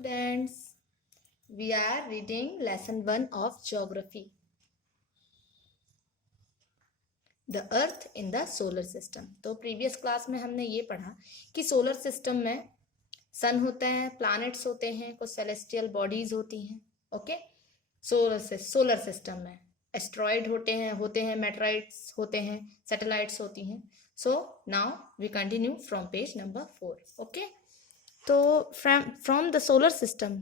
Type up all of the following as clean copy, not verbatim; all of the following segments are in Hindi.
Students, we are reading lesson 1 of geography. The earth in the solar system. तो प्रीवियस क्लास में हमने ये पढ़ा कि सोलर सिस्टम में सन होता है, प्लैनेट्स होते हैं, कुछ सेलेस्टियल बॉडीज होती हैं. ओके, सोलर सिस्टम में एस्ट्रॉइड होते हैं मेटेराइट्स होते हैं, सैटेलाइट्स होती हैं. So now we continue from page number 4. Okay, so from the solar system,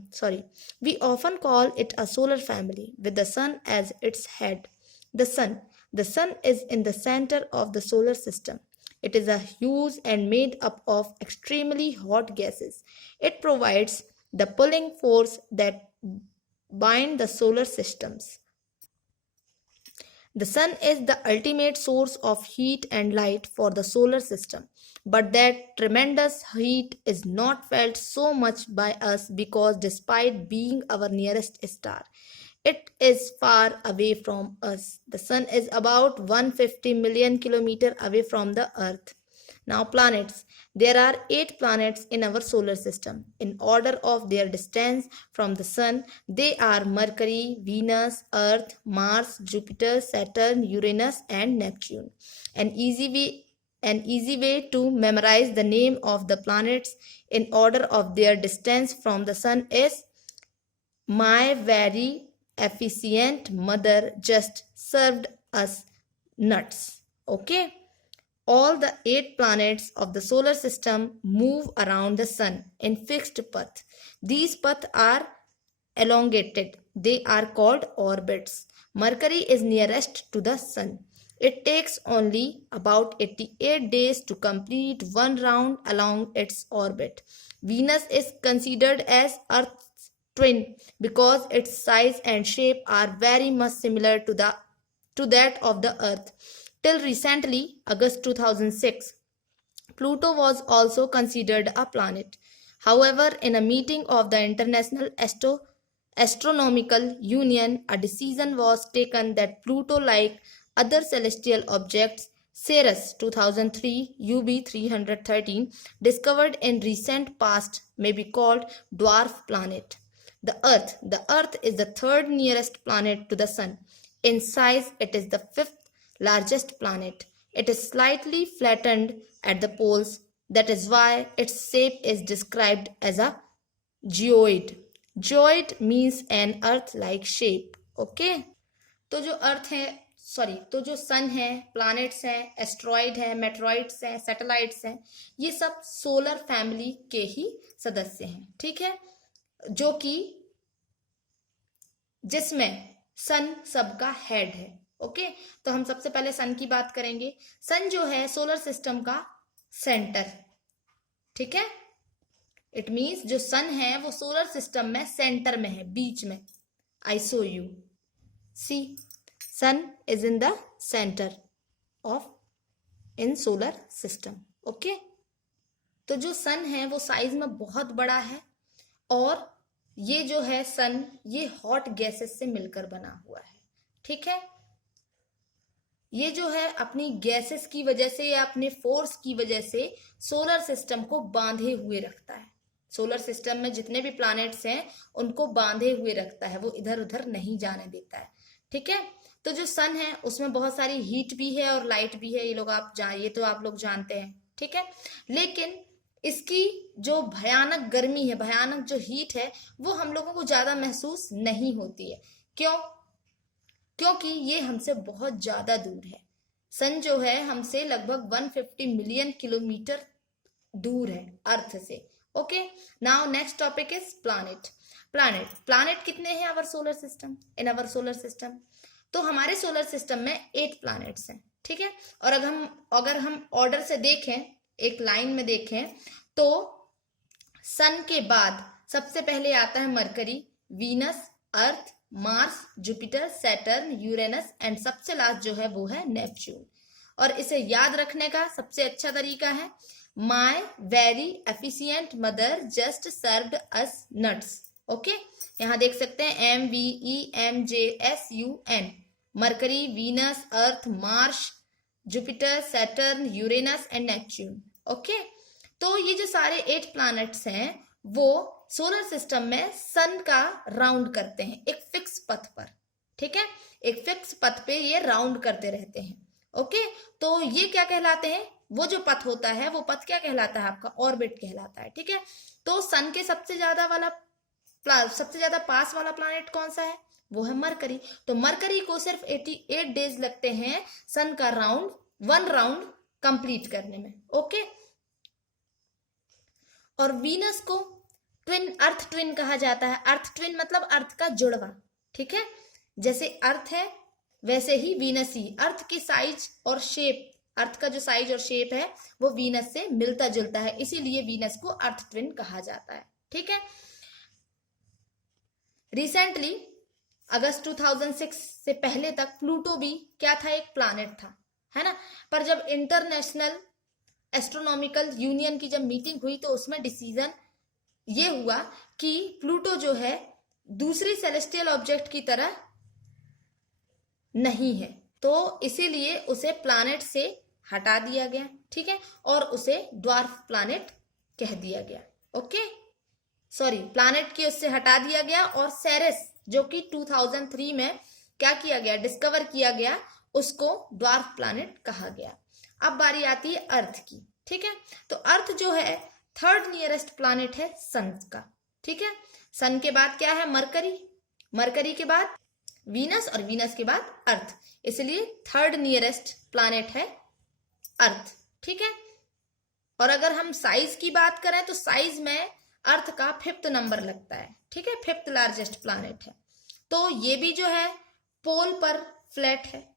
we often call it a solar family with the sun as its head. The sun is in the center of the solar system. It is a huge and made up of extremely hot gases. It provides the pulling force that bind the solar systems. The sun is the ultimate source of heat and light for the solar system, but that tremendous heat is not felt so much by us because despite being our nearest star, it is far away from us. The sun is about 150 million kilometers away from the earth. Now planets. There are 8 planets in our solar system. In order of their distance from the sun, they are Mercury, Venus, Earth, Mars, Jupiter, Saturn, Uranus and Neptune. An easy way to memorize the name of the planets in order of their distance from the sun is my very efficient mother just served us nuts. Okay? All the 8 planets of the solar system move around the sun in fixed path. These paths are elongated. They are called orbits. Mercury is nearest to the sun. It takes only about 88 days to complete one round along its orbit. Venus is considered as Earth's twin because its size and shape are very much similar to that of the Earth. Till recently, August 2006, Pluto was also considered a planet. However, in a meeting of the International Astronomical Union, a decision was taken that Pluto, like other celestial objects, Ceres 2003 UB 313, discovered in recent past, may be called dwarf planet. The Earth is the third nearest planet to the Sun. In size, it is the fifth largest planet. It is slightly flattened at the poles. That is why its shape is described as a geoid. Geoid means an earth-like shape. Okay? तो जो सन है, प्लैनेट्स हैं, एस्ट्रॉइड हैं, मेटेरॉइड्स हैं, सैटेलाइट्स हैं, ये सब सोलर फैमिली के ही सदस्य हैं. ठीक है? जो कि जिसमें सन सबका हेड है. ओके, तो हम सबसे पहले सन की बात करेंगे. सन जो है सोलर सिस्टम का सेंटर. ठीक है, इट मीन्स जो सन है वो सोलर सिस्टम में सेंटर में है, बीच में. I show you. See, sun is in the centre of in solar system. Okay, तो जो सन है वो साइज में बहुत बड़ा है और ये जो है सन, ये हॉट गैसेस से मिलकर बना हुआ है. ठीक है, ये जो है अपनी गैसेस की वजह से या अपने फोर्स की वजह से सोलर सिस्टम को बांधे हुए रखता है. सोलर सिस्टम में जितने भी प्लैनेट्स हैं उनको बांधे हुए रखता है, वो इधर उधर नहीं जाने देता है. ठीक है, तो जो सन है उसमें बहुत सारी हीट भी है और लाइट भी है. ये तो आप लोग जानते हैं. ठीक है, लेकिन इसकी जो भयानक गर्मी है, भयानक जो हीट है, वो हम लोगों को ज्यादा महसूस नहीं होती है. क्यों? क्योंकि ये हमसे बहुत ज्यादा दूर है. सन जो है हमसे लगभग 150 मिलियन किलोमीटर दूर है अर्थ से. Okay, now next topic is planet कितने हैं इन आवर सोलर सिस्टम? तो हमारे सोलर सिस्टम में 8 प्लैनेट्स हैं. ठीक है, और अगर हम ऑर्डर से देखें, एक लाइन में देखें, तो सन के बाद सबसे पहले आता है mercury, Venus, earth, Mars, Jupiter, Saturn, Uranus and सबसे लास्ट जो है वो है नेपच्यून. और इसे याद रखने का सबसे अच्छा तरीका है my very efficient mother just served us nuts. Okay, यहां देख सकते हैं MVEMJSUN. Mercury, Venus, earth, Mars, Jupiter, Saturn, Uranus and Neptune. Okay, तो ये जो सारे 8 प्लैनेट्स हैं वो सोलर सिस्टम में सन का राउंड करते हैं एक फिक्स पथ पर, ठीक है, एक फिक्स पथ पे ये राउंड करते रहते हैं। ओके, तो ये क्या कहलाते हैं, वो जो पथ होता है वो पथ क्या कहलाता है आपका, ऑर्बिट कहलाता है, ठीक है। तो सन के सबसे ज्यादा पास वाला प्लैनेट कौन सा है, वो है मरकरी। तो मरकरी को सिर्फ 88 डेज लगते हैं सन का वन राउंड कंप्लीट करने में। ओके, और वीनस को अर्थ ट्विन कहा जाता है। अर्थ ट्विन मतलब अर्थ का जुड़वा, ठीक है, जैसे अर्थ है वैसे ही वीनस ही, अर्थ की साइज और शेप, अर्थ का जो साइज और शेप है वो वीनस से मिलता जुलता है, इसीलिए वीनस को अर्थ ट्विन कहा जाता है, ठीक है। रिसेंटली अगस्त 2006 से पहले तक प्लूटो भी क्या था, एक प्लैनेट था, है ना। पर जब इंटरनेशनल एस्ट्रोनॉमिकल यूनियन की जब मीटिंग हुई तो उसमें डिसीजन ये हुआ कि प्लूटो जो है दूसरी सेलेस्टियल ऑब्जेक्ट की तरह नहीं है, तो इसीलिए उसे प्लैनेट से हटा दिया गया, ठीक है, और उसे ड्वार्फ प्लैनेट कह दिया गया। ओके, सॉरी, प्लैनेट की उससे हटा दिया गया, और सेरेस जो कि 2003 में क्या किया गया, डिस्कवर किया गया, उसको ड्वार्फ प्लैनेट कहा गया। अब बारी आती है अर्थ की, ठीक है। तो अर्थ जो है थर्ड नियरेस्ट प्लैनेट है सन का, ठीक है। सन के बाद क्या है, मरकरी, मरकरी के बाद वीनस, और वीनस के बाद अर्थ, इसलिए थर्ड नियरेस्ट प्लैनेट है अर्थ, ठीक है। और अगर हम साइज की बात करें तो साइज में अर्थ का 5th नंबर लगता है, ठीक है, 5th लार्जेस्ट प्लैनेट है। तो ये भी जो है पोल पर फ्लैट है,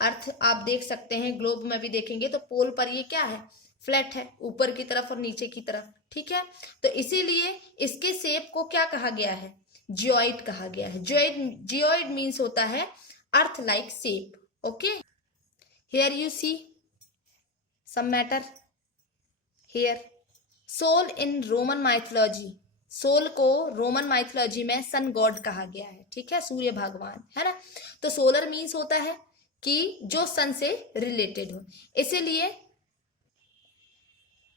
अर्थ आप देख सकते हैं, ग्लोब में भी देखेंगे तो पोल पर ये क्या है, फ्लैट है, ऊपर की तरफ और नीचे की तरफ, ठीक है। तो इसीलिए इसके शेप को क्या कहा गया है, जियोइड कहा गया है। जियोइड मीन्स होता है earth like shape. Okay, here you see some matter here. Sol in Roman mythology, Sol को रोमन माइथोलॉजी में सन गॉड कहा गया है, ठीक है, सूर्य भगवान, है ना। तो सोलर मीन्स होता है कि जो सन से रिलेटेड हो, इसीलिए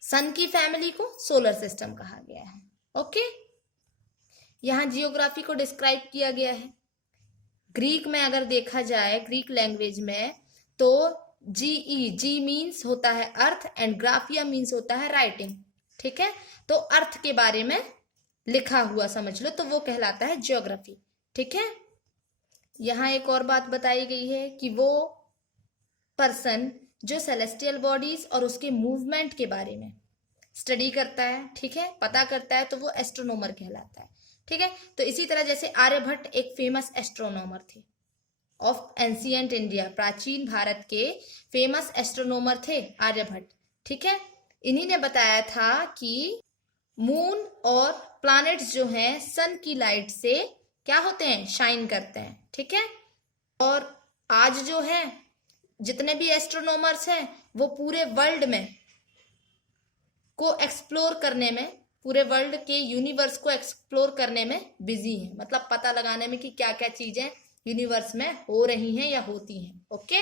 सन की फैमिली को सोलर सिस्टम कहा गया है। ओके, यहां जियोग्राफी को डिस्क्राइब किया गया है। ग्रीक में अगर देखा जाए, ग्रीक लैंग्वेज में, तो जी मीन्स होता है अर्थ एंड ग्राफिया मीन्स होता है राइटिंग, ठीक है। तो अर्थ के बारे में लिखा हुआ समझ लो तो वो कहलाता है ज्योग्राफी, ठीक है। यहां एक और बात बताई गई है कि वो पर्सन जो सेलेस्टियल बॉडीज और उसके मूवमेंट के बारे में स्टडी करता है, ठीक है, पता करता है, तो वो एस्ट्रोनॉमर कहलाता है, ठीक है। तो इसी तरह जैसे आर्यभट्ट एक फेमस एस्ट्रोनॉमर थे ऑफ एंशिएंट इंडिया, प्राचीन भारत के फेमस एस्ट्रोनॉमर थे आर्यभट्ट, ठीक है। इन्हीं ने बताया था कि मून और प्लैनेट्स जो हैं सन की लाइट से क्या होते हैं, शाइन करते हैं, ठीक है। और आज जो है जितने भी एस्ट्रोनॉमर्स हैं वो पूरे वर्ल्ड में को एक्सप्लोर करने में, पूरे वर्ल्ड के यूनिवर्स को एक्सप्लोर करने में बिजी हैं, मतलब पता लगाने में कि क्या क्या चीजें यूनिवर्स में हो रही हैं या होती हैं। ओके।